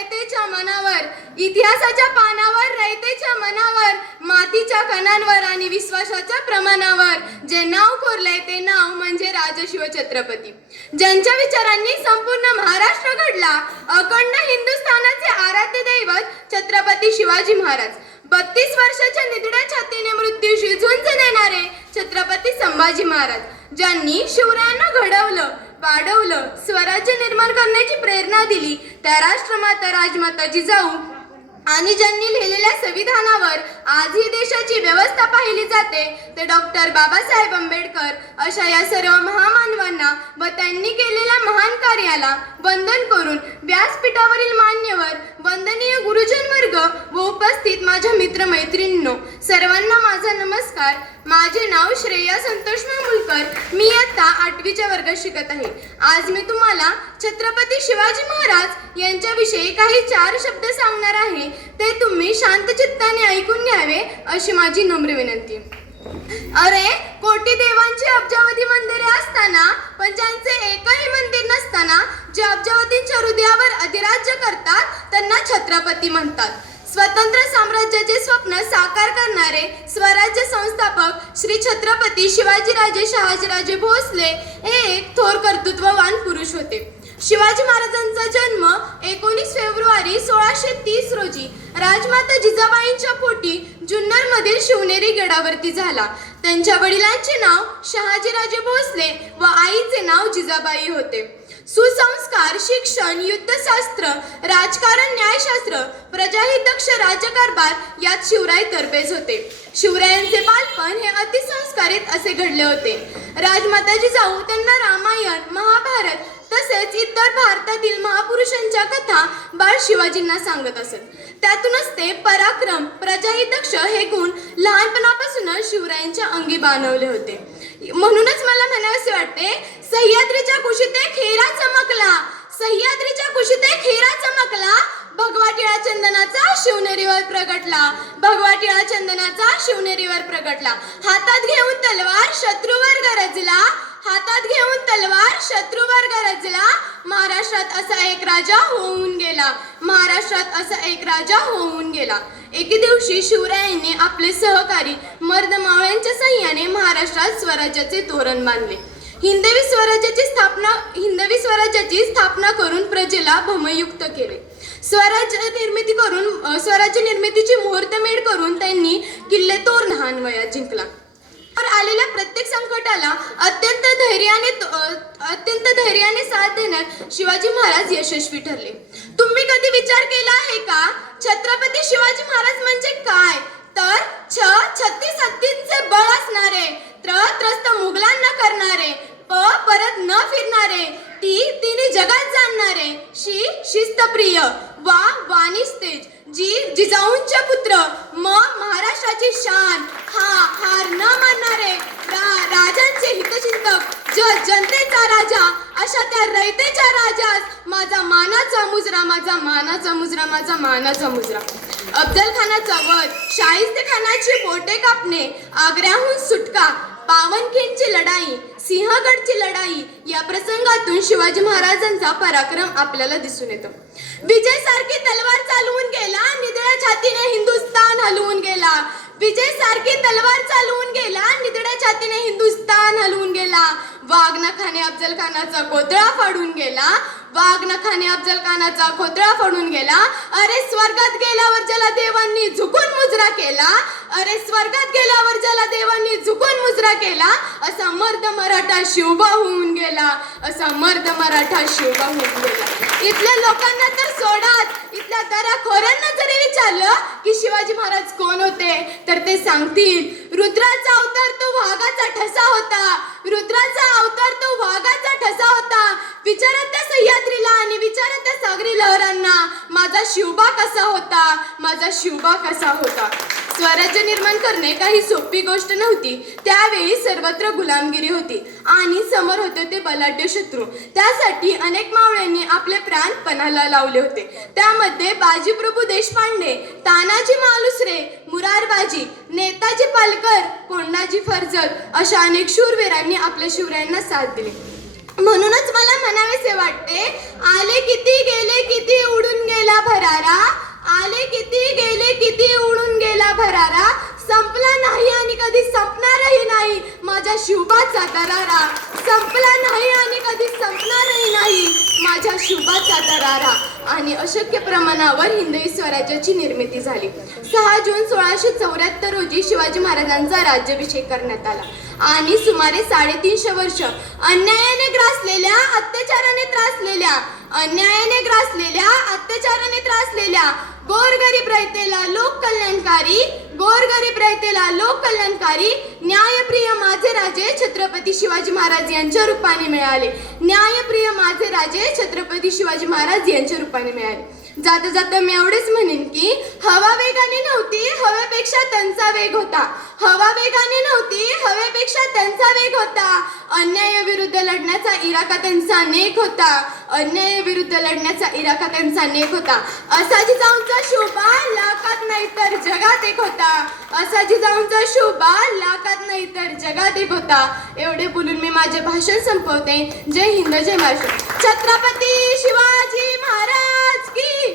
रयतेच्या मनावर, इतिहासाच्या पानावर रयतेच्या मनावर, मातीच्या कणांवर आणि विश्वासाच्या प्रमाणावर जे नाव कोरलंय ते नाव म्हणजे राजशिव छत्रपती, ज्यांच्या विचारांनी संपूर्ण महाराष्ट्र घडला. अखंड हिंदुस्थानाचे आराध्य दैवत छत्रपती शिवाजी महाराज. 32 वर्षाच्या निधड्या छातीने मृत्यूशी झुंज देणारे छत्रपती संभाजी महाराज, ज्यांनी शिवरायांना घडवलं, वाढवलं, स्वराज्य निर्माण करण्याची प्रेरणा दिली. त्या राष्ट्रमाता राजमाता जिजाऊ आणि ज्यांनी लिहिलेल्या संविधानावर आजही देशाची व्यवस्था पाहिली जाते ते डॉक्टर बाबासाहेब आंबेडकर अशा या सर्व महामानवांना व त्यांनी केलेल्या महान कार्याला वंदन करून व्यासपीठावरील मान्यवर वंदनीय गुरुजन वर्ग व उपस्थित माझ्या मित्रमैत्रिणींनो, सर्वांना माझा नमस्कार. माझे नाव श्रेया संतोष मामुलकर. मी इयत्ता 8वीच्या वर्गात शिकत आहे. आज मी तुम्हाला छत्रपती शिवाजी महाराज यांच्याविषयी काही 4 शब्द सांगणार आहे. ते तुम्ही शांत चित्ताने ऐकून घ्यावे अशी माझी नम्र विनंती. अरे, कोटी देवांची अब्जावधी मंदिरे असताना पण ज्यांचे एकही मंदिर नसताना जे अब्जावधींच्या हृदयावर अधिराज्य करतात त्यांना छत्रपती म्हणतात. स्वतंत्र साम्राज्याचे स्वप्न साकार करणारे स्वराज्य संस्थापक श्री छत्रपती शिवाजीराजे शहाजीराजे भोसले हे एक थोर कर्तृत्ववान पुरुष होते. शिवाजी महाराजांचा जन्म 19 फेब्रुवारी 1630 रोजी राजमाता जिजाबाईंच्या पोटी जुन्नरमधील शिवनेरी गडावरती झाला. त्यांच्या वडिलांचे नाव शहाजीराजे भोसले व आईचे नाव जिजाबाई होते. सुसंस्कार, शिक्षण, युद्धशास्त्र, राजकारण, न्यायशास्त्र, प्रजाहितदक्ष राज्यकारभार यात शिवराय तरबेज होते. शिवरायांचे बालपण हे अतिसंस्कारित असे घडले होते. राजमाता जिजाऊ त्यांना रामायण, महाभारत तसेच इतर भारतातील महापुरुषांच्या कथा बाळ शिवाजींना सांगत असत. त्यातूनच ते पराक्रम, प्रजाहितदक्ष हे गुण लहानपणापासूनच शिवरायांच्या अंगी बाणवले होते. म्हणूनच मला म्हणावेसे वाटते, सह्याद्रीच्या कुशीते खेरा चमकला, सह्याद्रीच्या कुशीते खेरा चमकला, भगवा टिळा चंदनाचा शिवनेरीवर प्रगटला, भगवा टिळा चंदनाचा शिवनेरीवर प्रगटला. हातात घेऊन तलवार शत्रूवर गरजला, हातात घेऊन तलवार शत्रूवर गरजला. महाराष्ट्रात असा एक राजा होऊन गेला, महाराष्ट्रात असा एक राजा होऊन गेला. एके दिवशी शिवरायांनी आपले सहकारी मर्दमावळ्यांच्या सहाय्याने महाराष्ट्रात स्वराज्याचे तोरण बांधले. हिंदवी स्वराज्याची स्थापना करून प्रजेला भमयुक्त केले. स्वराज्य निर्मितीची मुहूर्तमेढ करून त्यांनी किल्ले तोरण वयात जिंकला. आलेल्या प्रत्येक संकटाला अत्यंत धैर्याने साथ देण्यात शिवाजी महाराज यशस्वी ठरले. तुम्ही कधी विचार केला आहे का, छत्रपती शिवाजी महाराज म्हणजे काय? तर छत्तीस हत्तींचे बळ असणारे, त्रस्त मुघलांना करणारे, परत न फिरणारे, तिने जगात जाणणारे, शिस्तप्रिय, वाणीस तेज, जिजाऊंचे पुत्र, महाराष्ट्राची शान, हार न मानणारे, राजांचे हितचिंतक, जनतेचा राजा, अशा त्या रयतेच्या राजास माझा मानाचा मुजरा, माझा मानाचा मुजरा, माझा मानाचा मुजरा. अफजल खानाचा वध, शाहिस्ते खानाची बोटे कापणे, आग्र्याहून सुटका, पावनखिंडची लढाई, सिंहगडची लढाई या प्रसंगातून शिवाजी महाराजांचा पराक्रम आपल्याला दिसून येतो. विजय सारखी तलवार चालवून गेला, निधड्या छातीने हिंदुस्थान हलवून गेला. विजय सारखी तलवार चालवून गेला, निधड्या छातीने हिंदुस्थान हलवून गेला. वाघनखाने अफजल खानाचा कोथळा फाडून गेला, वाघनखाने अफजल खानाचा कोथळा फाडून गेला. अरे, स्वर्गात गेल्यावर ज्याला देवांनी झुकून मुजरा केला, अरे, स्वर्गात गेल्यावर ज्याला देवांनी झुकून मुजरा केला, असा मर्द मराठा शिवबा होऊन गेला, असा मर्द मराठा शिवबा होऊन गेला. इथल्या लोकांना तर सोडात, इथल्या दराखोरांना जरी विचारलं की शिवाजी महाराज कोण होते तर ते सांगतील, रुद्राचा अवतार तो वाघाचा ठसा होता, रुद्राचा अवतार तो वाघाचा ठसा होता. विचारत त्या सह्याद्रीला आणि विचारत त्या सागरी लहरांना, माझा शिवबा कसा होता, माझा शिवबा कसा होता. स्वराज्य निर्माण करणे काही सोपी गोष्ट नव्हती. त्यावेळी सर्वत्र गुलामगिरी होती आणि समोर होते ते बलाढ्य शत्रू. त्यासाठी अनेक मावळ्यांनी आपले प्राण पणाला लावले होते. त्यामध्ये बाजीप्रभू देशपांडे, तानाजी मालुसरे, मुरारबाजी, नेताजी पालकर, कोंडाजी फर्जत अशा अनेक शूरवीरांनी आपल्या शिवरायांना साथ दिली. म्हणूनच मला म्हणावेसे वाटते, आले किती गेले किती, उडून गेला भरारा, आले किती गेले किती उडून गेला भरारा, संपला नाही आणि कधी संपणारही नाही माझ्या शिवबाचा दरारा, संपला नाही आणि कधी संपणारही नाही माझ्या शिवबाचा दरारा. आणि अशक्य प्रमाणावर हिंदवी स्वराज्याची निर्मिती झाली. 6 जून 1674 रोजी शिवाजी महाराजांचा राज्याभिषेक करण्यात आला आणि सुमारे 350 वर्ष अन्यायाने ग्रासलेल्या, अत्याचाराने त्रासलेल्या गोरगरीब रयतेला लोक कल्याणकारी न्यायप्रिय माझे राजे छत्रपती शिवाजी महाराज यांच्या रूपाने मिळाले. न्यायप्रिय माझे राजे छत्रपती शिवाजी महाराज यांच्या रूपाने मिळाले. जाता जाता मी एवढेच म्हणेन की हवा वेगाने नव्हती, हवेपेक्षा त्यांचा वेग होता. हवा वेगाने नव्हती, हवेपेक्षा त्यांचा वेग होता. अन्यायाविरुद्ध लढण्याचा इराका त्यांचा नेक होता. अन्यायाविरुद्ध लढण्याचा इराका त्यांचा नेक होता. असा जिजाऊंचा शोभा लाखात नाही तर जगात एक होता. असा जिजाऊंचा शोभा लाखात नाही तर जगात एक होता. एवढे बोलून मी माझे भाषण संपवते. जय हिंद, जय महाराष्ट्र. छत्रपती शिवाजी महाराज की